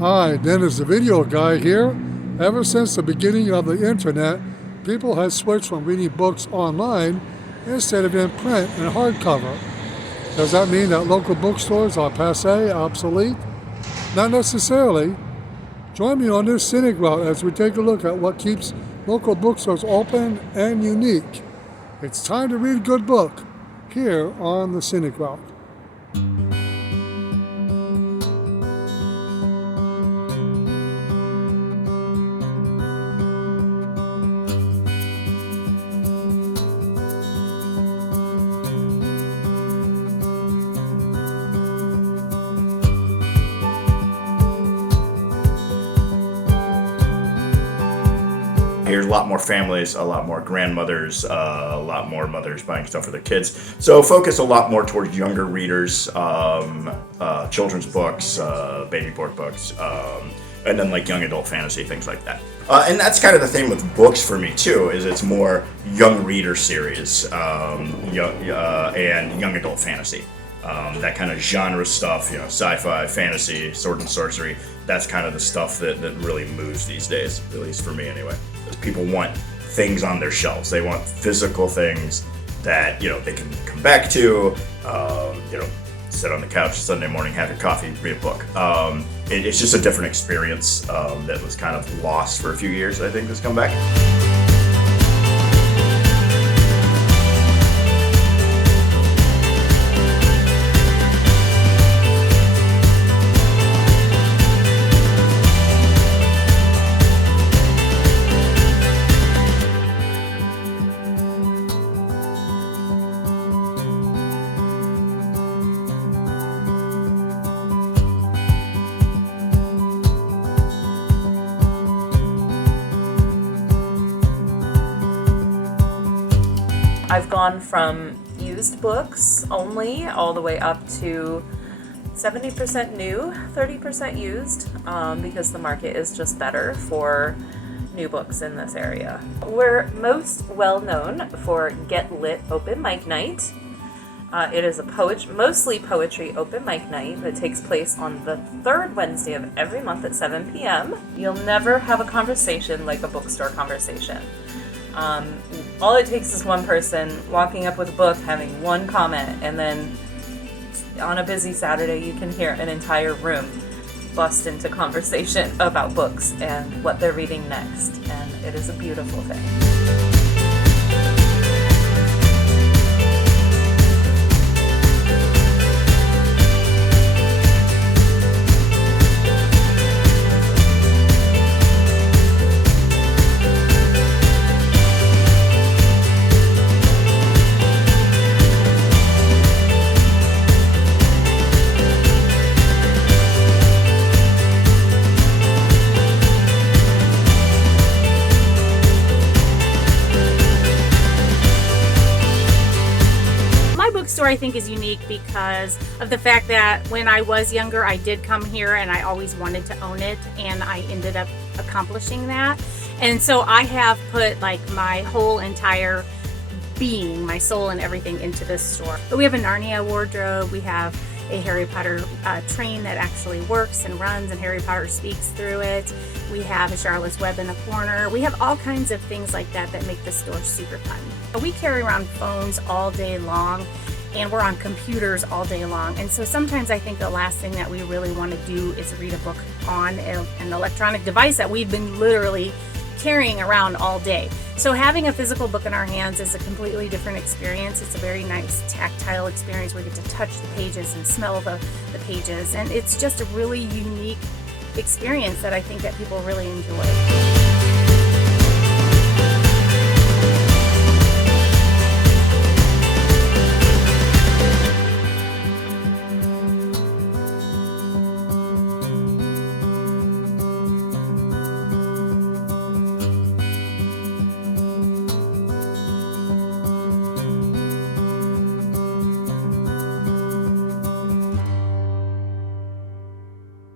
Hi, Dennis the Video Guy here. Ever since the beginning of the internet, people have switched from reading books online instead of in print and hardcover. Does that mean that local bookstores are passé, obsolete? Not necessarily. Join me on this Scenic Route as we take a look at what keeps local bookstores open and unique. It's time to read a good book here on the Scenic Route. Here's a lot more families, a lot more grandmothers, a lot more mothers buying stuff for their kids. So focus a lot more towards younger readers, children's books, baby board books, and then like young adult fantasy, things like that. And that's kind of the thing with books for me too, is it's more young reader series and young adult fantasy. That kind of genre stuff, sci-fi, fantasy, sword and sorcery, that's kind of the stuff that really moves these days, at least for me anyway. People want things on their shelves. They want physical things that, they can come back to, sit on the couch Sunday morning, have your coffee, read a book. It's just a different experience that was kind of lost for a few years, I think, has come back. I've gone from used books only all the way up to 70% new, 30% used, because the market is just better for new books in this area. We're most well known for Get Lit Open Mic Night. It is a mostly poetry open mic night that takes place on the third Wednesday of every month at 7 p.m. You'll never have a conversation like a bookstore conversation. All it takes is one person walking up with a book, having one comment, and then on a busy Saturday you can hear an entire room bust into conversation about books and what they're reading next, and it is a beautiful thing. Store I think is unique because of the fact that when I was younger I did come here and I always wanted to own it, and I ended up accomplishing that. And so I have put like my whole entire being, my soul and everything into this store. But we have a Narnia wardrobe, we have a Harry Potter train that actually works and runs and Harry Potter speaks through it. We have a Charlotte's Web in the corner. We have all kinds of things like that that make the store super fun. We carry around phones all day long, and we're on computers all day long. And so sometimes I think the last thing that we really want to do is read a book on an electronic device that we've been literally carrying around all day. So having a physical book in our hands is a completely different experience. It's a very nice tactile experience where we get to touch the pages and smell the pages. And it's just a really unique experience that I think that people really enjoy.